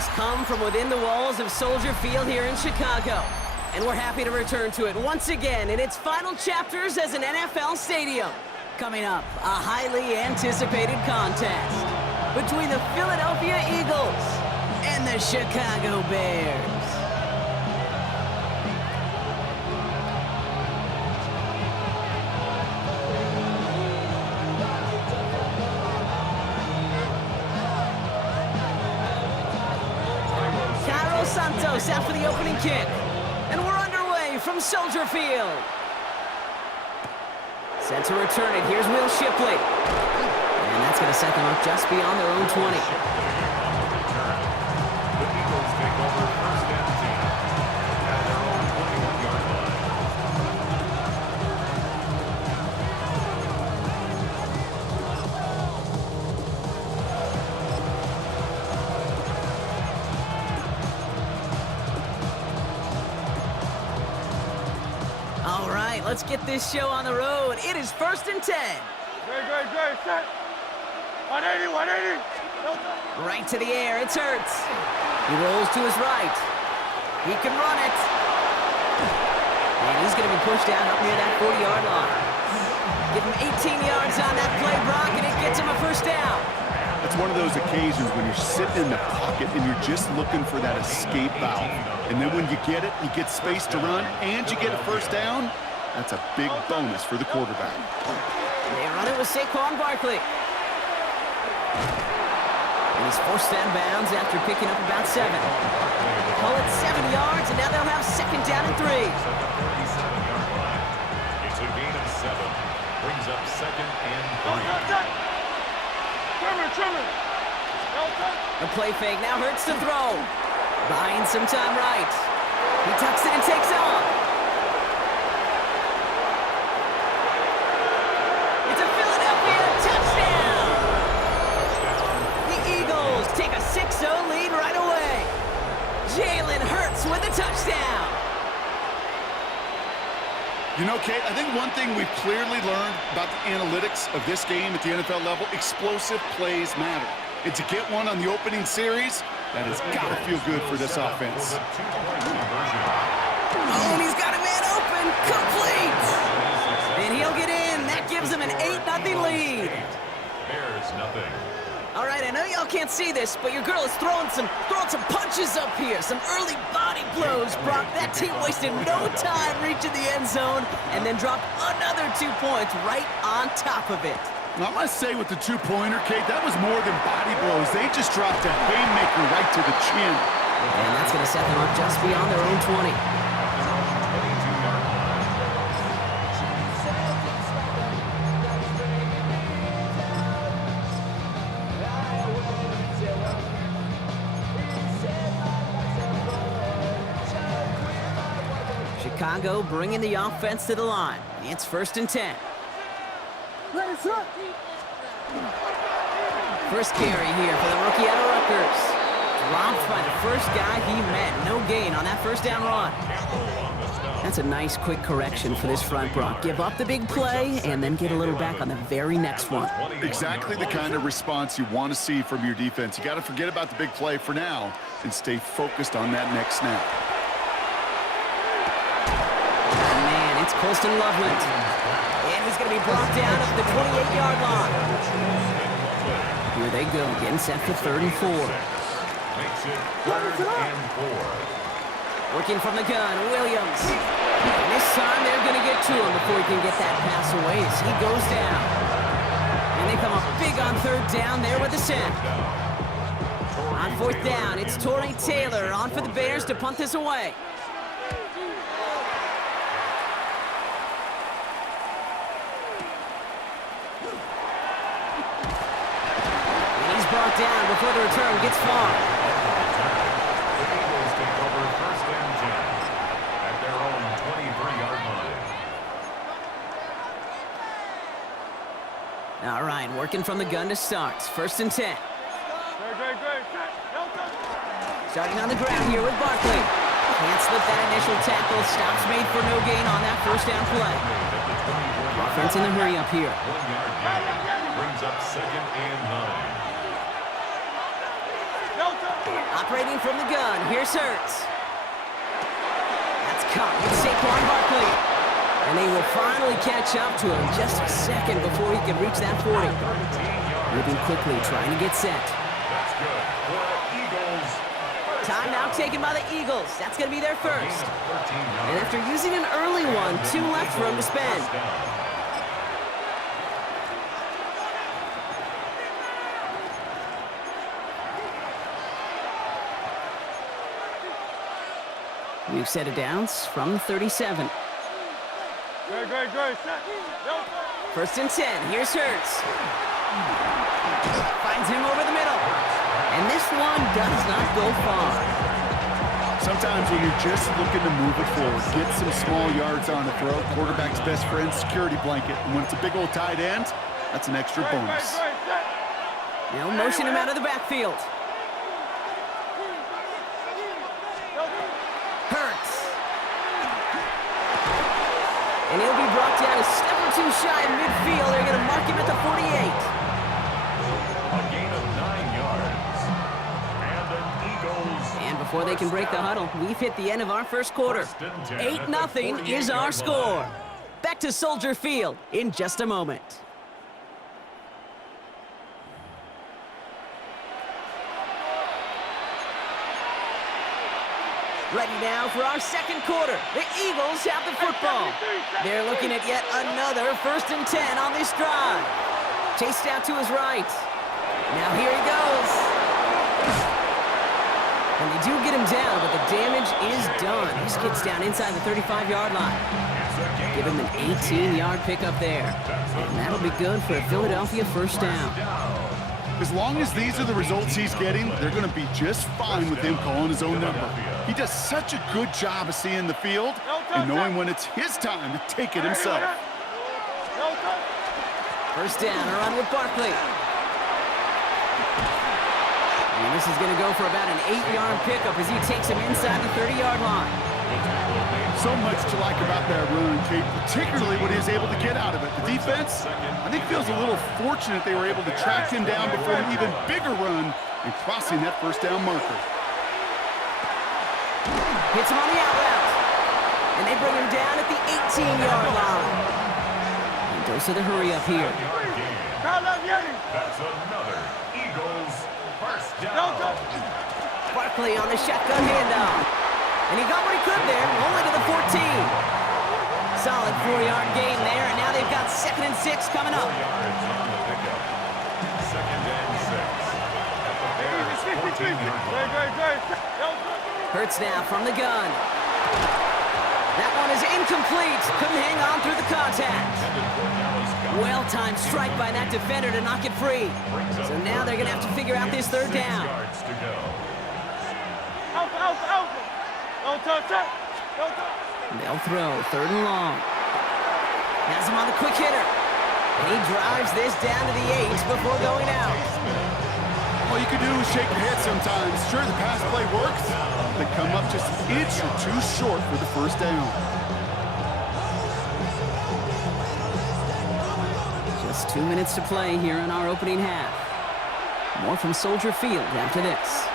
has come from within the walls of Soldier Field here in Chicago. And we're happy to return to it once again in its final chapters as an NFL stadium. Coming up, a highly anticipated contest between the Philadelphia Eagles and the Chicago Bears. Santos after the opening kick. And we're underway from Soldier Field. Set to return it. Here's Will Shipley. And that's going to set them up just beyond their own 20. The Eagles take over first and 10 at their own 21-yard line. Let's get this show on the road. It is first and 10. Great, set. 180. Right to the air, it's Hurts. He rolls to his right. He can run it. And he's going to be pushed out up near that 40-yard line. Give him 18 yards on that play, Brock, and it gets him a first down. It's one of those occasions when you're sitting in the pocket and you're just looking for that escape valve. And then when you get it, you get space to run, and you get a first down. That's a big bonus for the quarterback. They run it with Saquon Barkley. And he's forced out of bounds after picking up about 7. Call it 7 yards, and now they'll have second down and 3. It's a gain of 7. Brings up second and 3. Trimmer. A play fake now Hurts to throw. Buying some time right. He tucks it and takes off. Take a 6-0 lead right away. Jalen Hurts with a touchdown. You know, Kate, I think one thing we've clearly learned about the analytics of this game at the NFL level, explosive plays matter. And to get one on the opening series, that has got to feel good for this offense. Oh, and he's got a man open. Complete. And he'll get in. That gives him an 8-0 lead. Bears nothing. All right, I know y'all can't see this, but your girl is throwing some punches up here. Some early body blows, Brock. That team wasted no time reaching the end zone and then dropped another 2 points right on top of it. I must say with the two-pointer, Kate, that was more than body blows. They just dropped a haymaker right to the chin. And that's going to set them up just beyond their own 20. Chicago bringing the offense to the line. It's first and 10. First carry here for the rookie out of Rutgers. Dropped by the first guy he met. No gain on that first down run. That's a nice quick correction for this front, Brock. Give up the big play and then get a little back on the very next one. Exactly the kind of response you want to see from your defense. You got to forget about the big play for now and stay focused on that next snap. It's Colston Loveland. And he's going to be brought down at the 28-yard line. Here they go, getting set for 3rd and 4. Makes it 3rd and 4. Working from the gun, Williams. And this time they're going to get to him before he can get that pass away as he goes down. And they come up big on 3rd down there with the send. On 4th down, it's Torrey Taylor on for the Bears to punt this away. Brought down before the return gets far. The Eagles take over first and 10 at their own 23-yard line. All right, working from the gun to start. First and 10. Great. Starting on the ground here with Barkley. Can't slip that initial tackle. Stops made for no gain on that first down play. Offense in the hurry up here. 1-yard gain brings up second and 9. Operating from the gun, here's Hurts. That's caught with Saquon Barkley. And they will finally catch up to him just a second before he can reach that 40. Moving quickly, trying to get set. That's good. For the Eagles. Timeout taken by the Eagles. That's going to be their first. And after using an early one, 2 left for him to spend. We've set it downs from the 37. Great, set. First and 10, here's Hurts. Finds him over the middle. And this one does not go far. Sometimes when you're just looking to move it forward, get some small yards on the throw, quarterback's best friend, security blanket. And when it's a big old tight end, that's an extra bonus. They'll motion him out of the backfield. Hurts. And he'll be brought down a step or two shy of midfield. They're going to mark him at the 48. A gain of 9 yards. And the Eagles. And before they can break the huddle, we've hit the end of our first quarter. 8-0 is our score. Back to Soldier Field in just a moment. Ready now for our second quarter. The Eagles have the football. They're looking at yet another 1st and 10 on this drive. Chased out to his right. Now here he goes. And they do get him down, but the damage is done. This gets down inside the 35-yard line. Give him an 18-yard pickup there. And that'll be good for a Philadelphia first down. As long as these are the results he's getting, they're going to be just fine with him calling his own number. He does such a good job of seeing the field and knowing when it's his time to take it himself. First down, a run with Barkley. And this is going to go for about an 8-yard pickup as he takes him inside the 30-yard line. So much to like about that run, Kate, particularly what he was able to get out of it. The defense, I think, feels a little fortunate they were able to track him down before an even bigger run and crossing that first down marker. Hits him on the out route. And they bring him down at the 18-yard line. And goes to the hurry up here. That's another Eagles first down. Barkley on the shotgun handoff. And he got what he could there, only to the 14. Solid 4-yard gain there, and now they've got 2nd and 6 coming up. 4 yards on the pickup. 2nd and 6. At the Bears' 14-yard line. Hurts now from the gun. That one is incomplete. Couldn't hang on through the contact. Well-timed strike by that defender to knock it free. So now they're going to have to figure out this 3rd down. They'll throw 3rd and long. Has him on the quick hitter. And he drives this down to the 8 before going out. All you can do is shake your head sometimes. Sure, the pass play works. They come up just an inch or two short for the first down. Just 2 minutes to play here in our opening half. More from Soldier Field after this.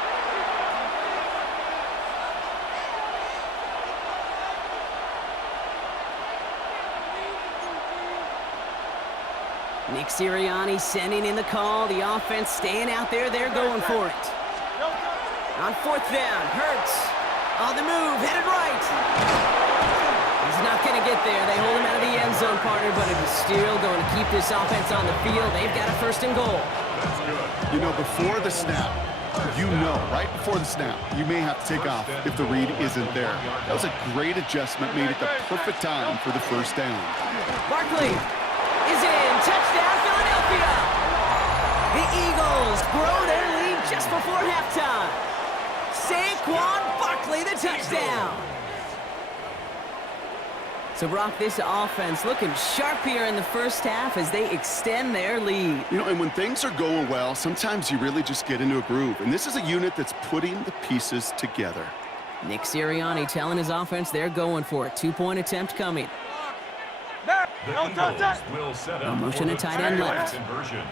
Nick Sirianni sending in the call. The offense staying out there. They're going for it. On 4th down, Hurts on the move, headed right. He's not going to get there. They hold him out of the end zone, partner, but it is still going to keep this offense on the field. They've got a 1st and goal. You know, before the snap, right before the snap, you may have to take off if the read isn't there. That was a great adjustment made at the perfect time for the 1st down. Barkley is in. Touchdown, Philadelphia. The Eagles grow their lead just before halftime. Saquon Barkley, the touchdown. So, Brock, this offense looking sharp here in the first half as they extend their lead. You know, and when things are going well, sometimes you really just get into a groove. And this is a unit that's putting the pieces together. Nick Sirianni telling his offense they're going for it. 2-point attempt coming. No motion and tight end left. Conversion.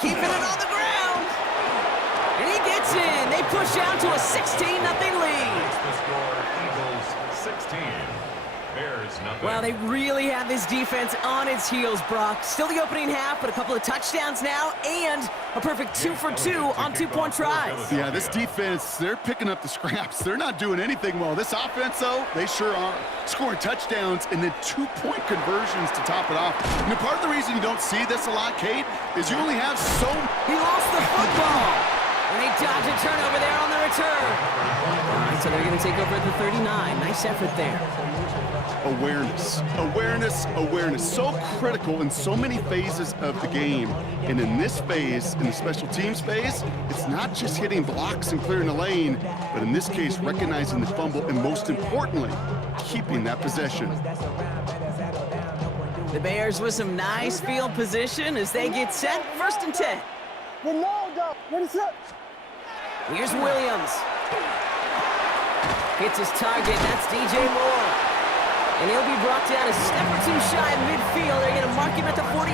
Keeping it on the ground. And he gets in. They push out to a 16-0 lead. The score, Eagles 16, Bears nothing. Well, they really have this defense on its heels, Brock. Still the opening half, but a couple of touchdowns now, and a perfect 2 for 2 on 2-point tries. Yeah, this defense, they're picking up the scraps. They're not doing anything well. This offense, though, they sure are. Scoring touchdowns and then 2-point conversions to top it off. And part of the reason you don't see this a lot, Kate, is you only have so... He lost the football. And they dodge a turnover there on the return. All right, so they're going to take over at the 39. Nice effort there. Awareness, awareness, awareness. So critical in so many phases of the game. And in this phase, in the special teams phase, it's not just hitting blocks and clearing the lane, but in this case, recognizing the fumble and most importantly, keeping that possession. The Bears with some nice field position as they get set. 1st and 10. Here's Williams. Hits his target. That's DJ Moore. And he'll be brought down a step or two shy of midfield. They're going to mark him at the 48.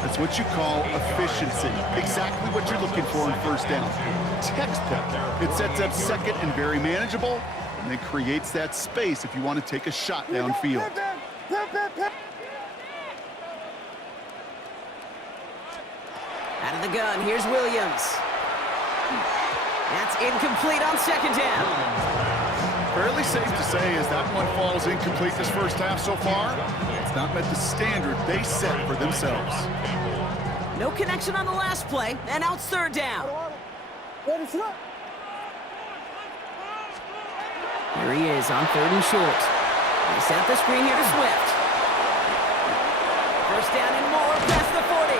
That's what you call efficiency. Exactly what you're looking for in 1st down. Textbook. It sets up 2nd and very manageable, and then creates that space if you want to take a shot downfield. Out of the gun, here's Williams. That's incomplete on 2nd down. Fairly safe to say as that one falls incomplete this 1st half so far, it's not met the standard they set for themselves. No connection on the last play, and now it's 3rd down. Here he is on 3rd and short. They set up the screen here to Swift. 1st down and more past the 40.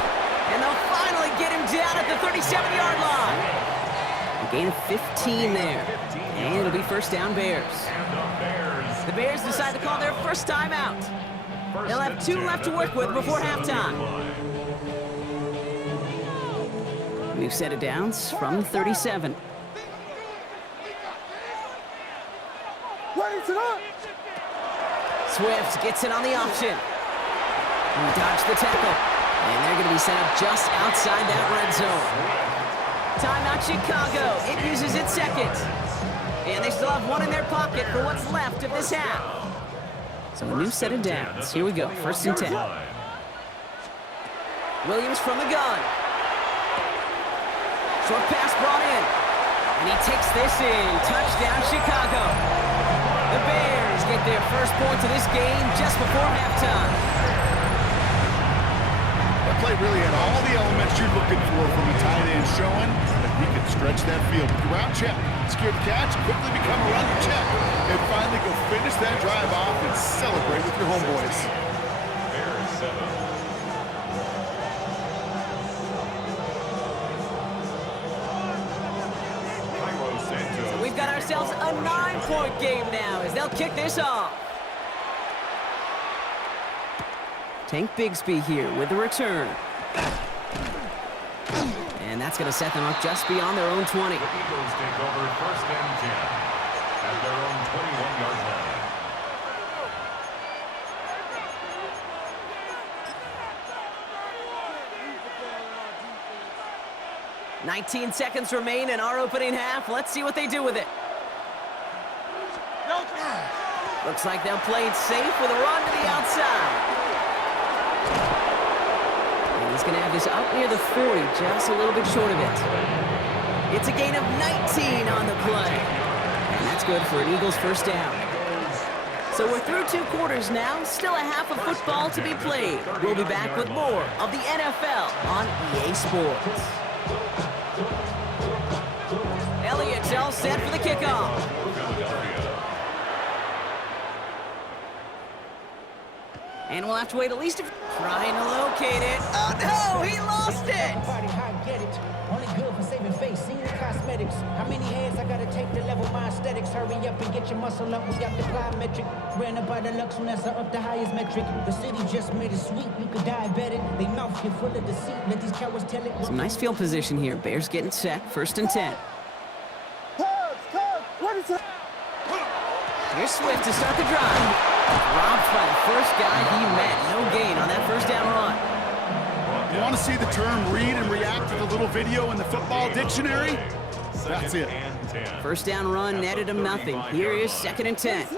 And they'll finally get him down at the 37-yard line. A gain of 15 there. And it'll be 1st down Bears. The Bears decide to call their 1st timeout. They'll have 2 left to work with before halftime. New set of downs from the 37. Swift gets it on the option. He dodged the tackle. And they're going to be set up just outside that red zone. Timeout Chicago. It uses its 2nd. And they still have 1 in their pocket for what's left of this half. So a new set of downs. Here we go. 1st and 10. Williams from the gun. Short pass brought in. And he takes this in. Touchdown Chicago. The Bears get their 1st points of this game just before halftime. That play really had all the elements you're looking for from a tight end, showing that he can stretch that field. Route check, secure the catch, quickly become a runner check, and finally go finish that drive off and celebrate with your homeboys. Bears 7. So we've got ourselves a 9-point game now as they'll kick this off. Tank Bigsby here with the return. And that's going to set them up just beyond their own 20. The Eagles take over 1st and 10 at their own 21-yard line. 19 seconds remain in our opening half. Let's see what they do with it. Looks like they'll play it safe with a run to the outside. And he's going to have this up near the 40, just a little bit short of it. It's a gain of 19 on the play. And that's good for an Eagles 1st down. So we're through 2 quarters now. Still a half of football to be played. We'll be back with more of the NFL on EA Sports. Elliott's all set for the kickoff. And we'll have to wait at least trying to locate it. Oh no, he lost it! Only good for saving face, seeing the cosmetics. How many hands I gotta take to level my aesthetics? Hurry up and get your muscle up, we got the plyometric. Ran up by the Lux when that's up the highest metric. The city just made it sweet, you could diabetic. They mouth get full of deceit, let these cowards tell it. Some nice field position here. Bears getting set, 1st and 10. Here's Swift to start the drive. Robbed by the first guy he met. No gain on that 1st down run. You want to see the term read and react to the little video in the football dictionary? That's it. First down run netted him nothing. Here is 2nd and 10.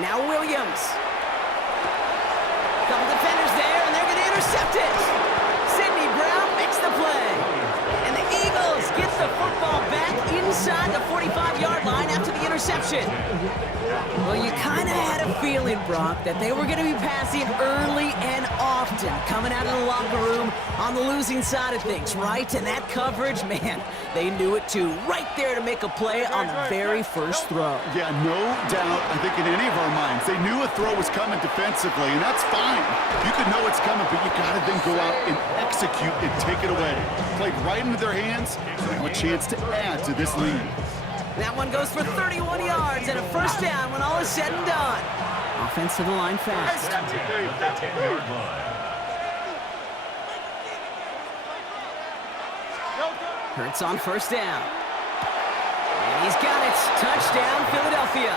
Now Williams. Couple defenders there, and they're going to intercept it. Sidney Brown makes the play. And the Eagles get the football back inside the 45-yard line after the interception. Well, you kind of had a feeling, Brock, that they were going to be passing early and often, coming out of the locker room on the losing side of things, right? And that coverage, man, they knew it too. Right there to make a play on the very first throw. Yeah, no doubt, I think in any of our minds, they knew a throw was coming defensively, and that's fine. You could know it's coming, but you got to then go out and execute and take it away. Played right into their hands, so they have a chance to add to this lead. That one goes for 31 yards and a first down when all is said and done. Offense to the line fast. Hurts on first down. And he's got it. Touchdown, Philadelphia.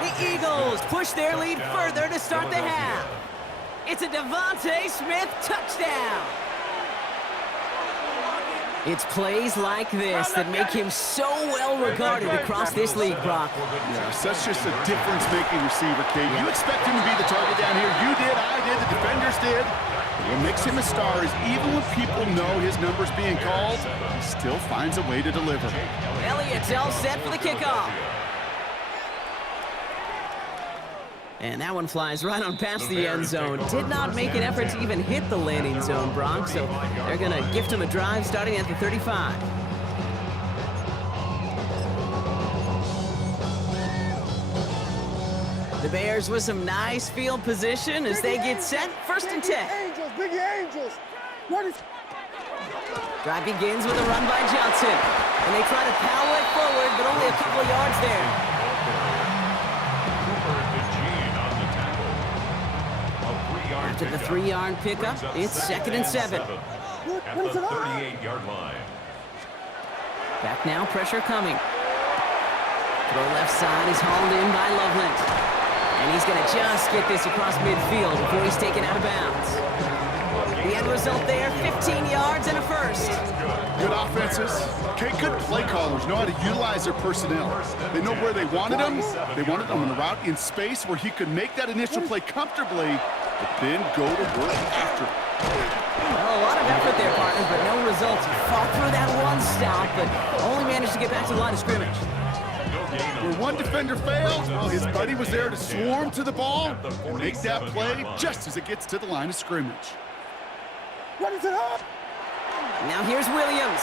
The Eagles push their lead further to start the half. It's a Devontae Smith touchdown. It's plays like this that make him so well regarded across this league, Brock. Yeah, such just a difference-making receiver, Kate. You expect him to be the target down here. You did, I did, the defenders did. What makes him a star is even when people know his number's being called, he still finds a way to deliver. Elliott's all set for the kickoff. And that one flies right on past the end zone. Did not make an effort to even hit the landing zone, Brock, so they're going to gift him a drive starting at the 35. The Bears with some nice field position as they get set. 1st and 10. Angels, Biggie Angels. What is... Drive begins with a run by Johnson. And they try to power it forward, but only a couple of yards there. After the 3-yard pickup, it's 2nd and 7. At the 38-yard line. Back now, pressure coming. Throw left side is hauled in by Loveland. And he's going to just get this across midfield before he's taken out of bounds. The end result there, 15 yards and a first. Good offenses. Okay, good play callers know how to utilize their personnel. They know where they wanted them. They wanted them on the route in space where he could make that initial play comfortably, but then go to work after. Well, a lot of effort there, partner, but no results. He fought through that one stop, but only managed to get back to the line of scrimmage. Where one defender failed, well, his buddy was there to swarm to the ball and make that play just as it gets to the line of scrimmage. What is it up? Now here's Williams.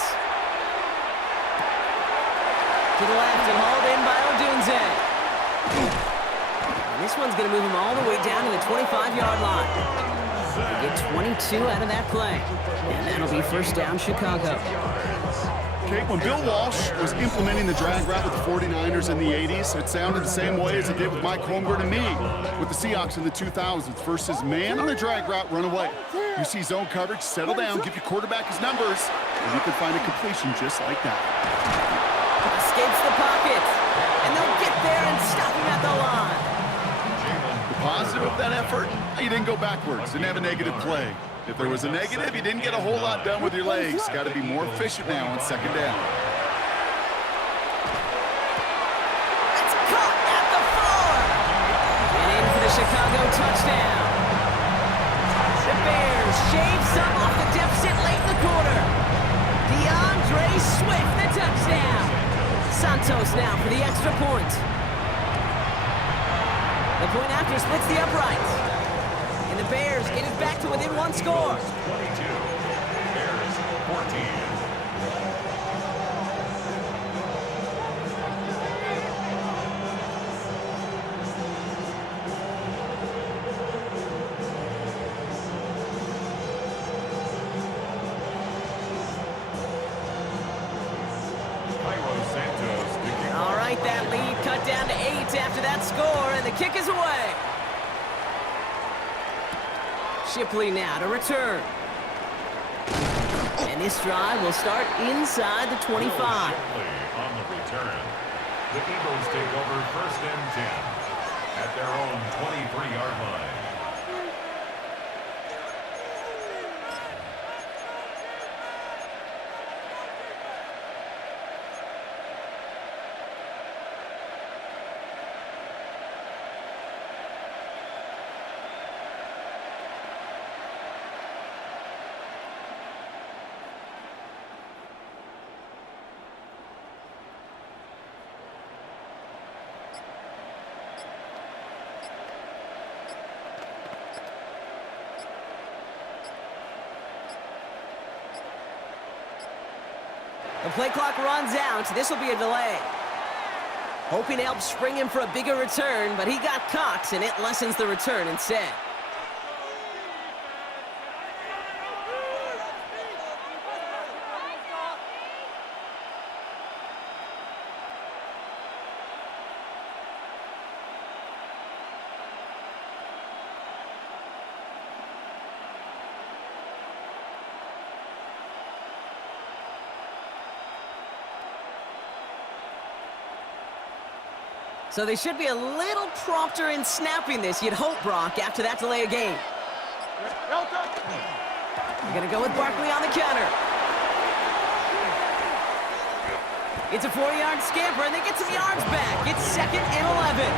To the left and hauled in by Odunze. And this one's going to move him all the way down to the 25-yard line. They get 22 out of that play. And that'll be first down, Chicago. Okay, when Bill Walsh was implementing the drag route with the 49ers in the 80s, it sounded the same way as it did with Mike Holmgren and me with the Seahawks in the 2000s. Versus man on a drag route, run away. You see zone coverage, settle down, give your quarterback his numbers, and you can find a completion just like that. Escapes the pocket, and they'll get there and stop him at the line. The positive of that effort, you didn't go backwards, didn't have a negative play. If there was a negative, you didn't get a whole lot done with your legs. Got to be more efficient now on 2nd down. It's caught at the 4. And in for the Chicago touchdown. The Bears shave some off the deficit late in the quarter. DeAndre Swift, the touchdown. Santos now for the extra point. The point after splits the uprights. And the Bears get it back to within one score. 22. Bears 14. All right, that lead cut down to 8 after that score, and the kick is away. Shipley now to return. And this drive will start inside the 25. Shipley on the return. The Eagles take over 1st and 10 at their own 23-yard line. The play clock runs out. This will be a delay. Hoping to help spring him for a bigger return, but he got caught, and it lessens the return instead. So they should be a little prompter in snapping this, you'd hope, Brock, after that delay of game. They're going to go with Barkley on the counter. It's a 40-yard scamper, and they get some yards back. It's 2nd and 11.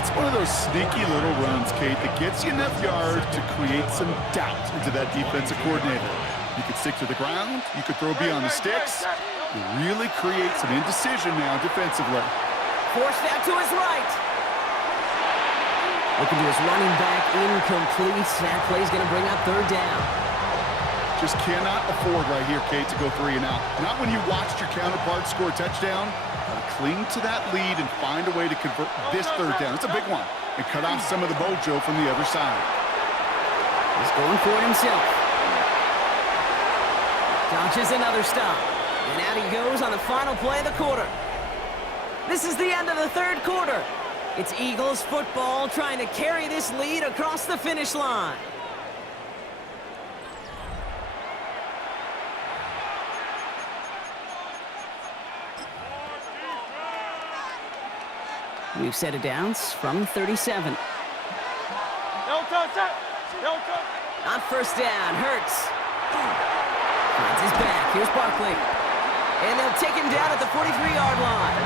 It's one of those sneaky little runs, Kate, that gets you enough yards to create some doubt into that defensive coordinator. You could stick to the ground. You could throw beyond the sticks. You really create some indecision now defensively. Forced out to his right. Looking to his running back, incomplete. That play's going to bring up 3rd down. Just cannot afford right here, Kate, to go 3 and out. Not when you watched your counterpart score a touchdown. Cling to that lead and find a way to convert this 3rd down. It's a big one. And cut off some of the mojo from the other side. He's going for it himself. Dodges another stop. And out he goes on the final play of the quarter. This is the end of the 3rd quarter. It's Eagles football trying to carry this lead across the finish line. We've set it down from 37. On 1st down, Hurts. Finds his back. Here's Barkley. And they'll take him down at the 43-yard line.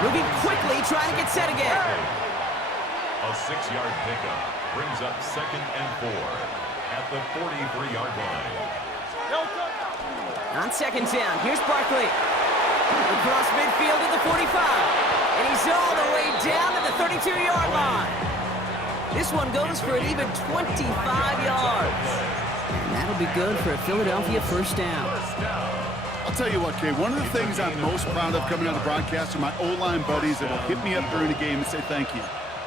Moving quickly, trying to get set again. A 6-yard pickup brings up 2nd and 4 at the 43-yard line. On 2nd down, here's Barkley. Across midfield to the 45. And he's all the way down to the 32-yard line. This one goes for an even 25 yards. And that'll be good for a Philadelphia 1st down. I'll tell you what, Kay, one of the things I'm most proud of coming out of the broadcast are my O-line buddies that will hit me up during the game and say thank you.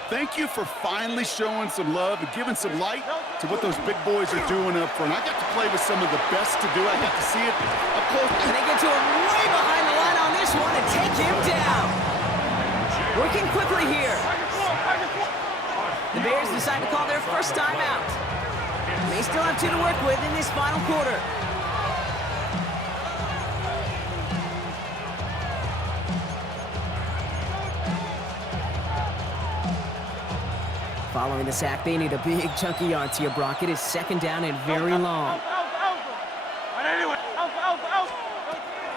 Thank you for finally showing some love and giving some light to what those big boys are doing up front. I got to play with some of the best to do it. I got to see it up close. And they get to him way behind the line on this one and take him down. Working quickly here. The Bears decide to call their 1st time out. They still have 2 to work with in this final quarter. Following the sack, they need a big chunky yards here, Brock. It is 2nd down and very long.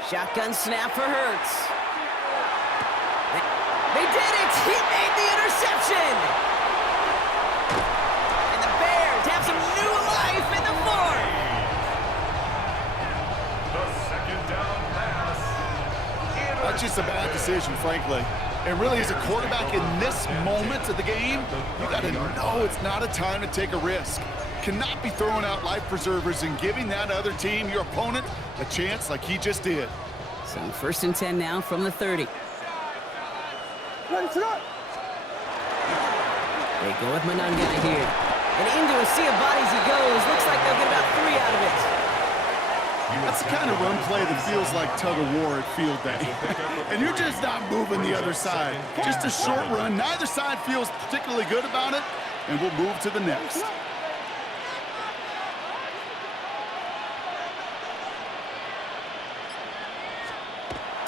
Shotgun snap for Hurts. They did it! He made the interception! And the Bears have some new life in the 4th. The 2nd down pass. That's just a bad decision, frankly. And really, as a quarterback in this moment of the game, you got to know it's not a time to take a risk. Cannot be throwing out life preservers and giving that other team, your opponent, a chance like he just did. So 1st and 10 now from the 30. Ready to go. They go with Monangai here. And into a sea of bodies he goes. Looks like they'll get about 3 out of it. That's the kind of run play that feels like tug-of-war at field day. And you're just not moving the other side. Just a short run. Neither side feels particularly good about it, and we'll move to the next.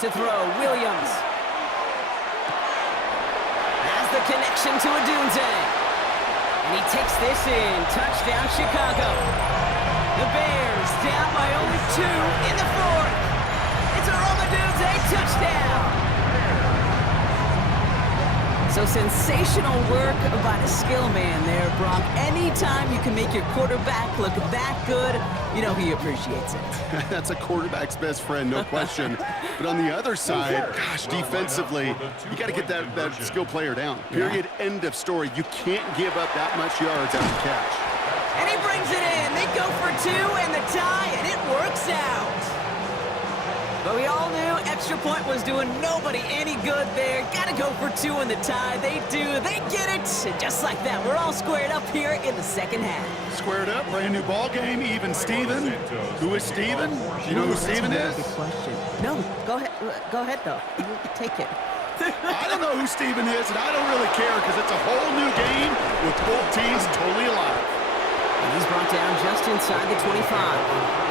To throw, Williams. Has the connection to Adunze. And he takes this in. Touchdown, Chicago. The Bears down by only 2 in the 4th. It's a Adunze touchdown. So sensational work by the skill man there, Brock. Anytime you can make your quarterback look that good, you know he appreciates it. That's a quarterback's best friend, no question. But on the other side, gosh, defensively, you got to get that skill player down. Period, end of story. You can't give up that much yards after the catch. And he brings it in. They go for 2 and the tie, and it works out. But we all knew extra point was doing nobody any good there. Gotta go for 2 in the tie. They do. They get it. And just like that, we're all squared up here in the second half. Squared up, brand new ball game, even Steven. Who is Steven? Do you know who Steven is? Good question. No, go ahead. Go ahead, though. You take it. I don't know who Steven is, and I don't really care because it's a whole new game with both teams totally alive. And he's brought down just inside the 25.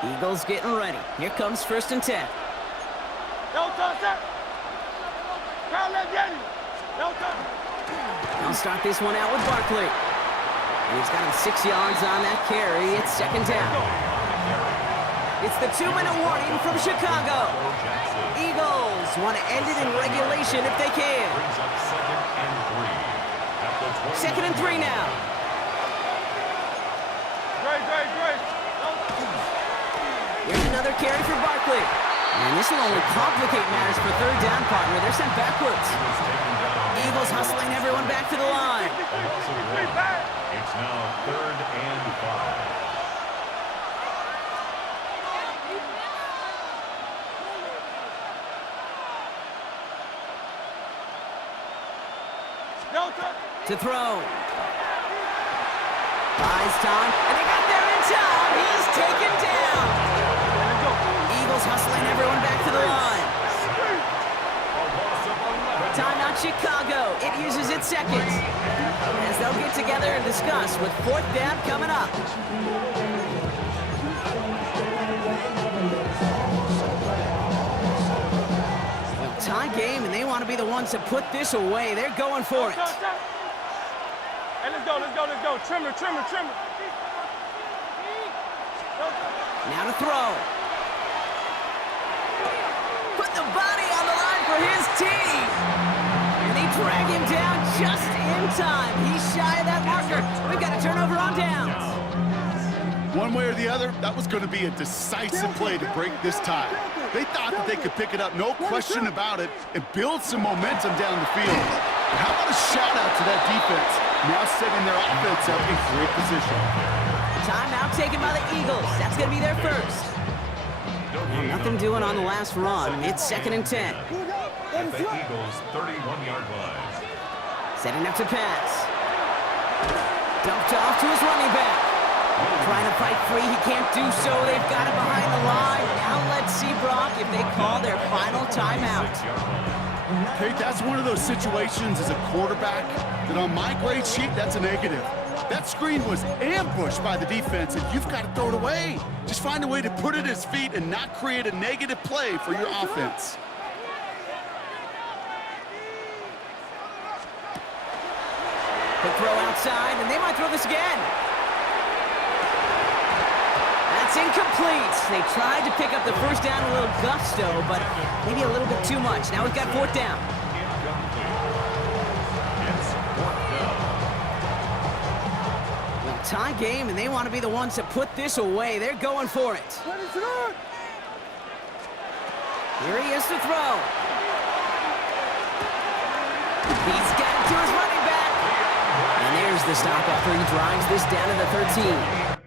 Eagles getting ready. Here comes 1st and 10. They'll start this one out with Barkley. And he's got him 6 yards on that carry. It's 2nd down. It's the 2-minute warning from Chicago. Eagles want to end it in regulation if they can. 2nd and 3 now. Here's another carry for Barkley. And this will only complicate matters for 3rd down, partner. They're sent backwards. Eagles hustling everyone back to the line. It's now 3rd and 5. To throw. Buys time, and they got there in time. He's taken down. Eagles hustling everyone back to the line. Timeout Chicago. It uses its seconds. As they'll get together and discuss with 4th down coming up. Well, tie game, and they want to be the ones to put this away. They're going for it. Hey, let's go. Trimmer. Now to throw. Put the body on the line for his team. And they drag him down just in time. He's shy of that marker. We've got a turnover on downs. One way or the other, that was going to be a decisive play to break this tie. They thought that they could pick it up, no question about it, and build some momentum down the field. But how about a shout-out to that defense, now setting their offense up in great position. Timeout taken by the Eagles. That's going to be their first. Well, nothing doing on the last run. It's 2nd and 10. At the Eagles' 31-yard line. Setting up to pass. Dumped off to his running back. Trying to fight free. He can't do so. They've got him behind the line. Now let's see, Brock, if they call their final timeout. Okay, that's one of those situations as a quarterback that on my grade sheet, that's a negative. That screen was ambushed by the defense, and you've got to throw it away. Just find a way to put it at his feet and not create a negative play for your offense. Quick throw outside, and they might throw this again. That's incomplete. They tried to pick up the 1st down a little gusto, but maybe a little bit too much. Now we've got 4th down. Well, tie game, and they want to be the ones to put this away. They're going for it. Here he is to throw. He's got it to his running back. And there's the stop after he drives this down to the 13.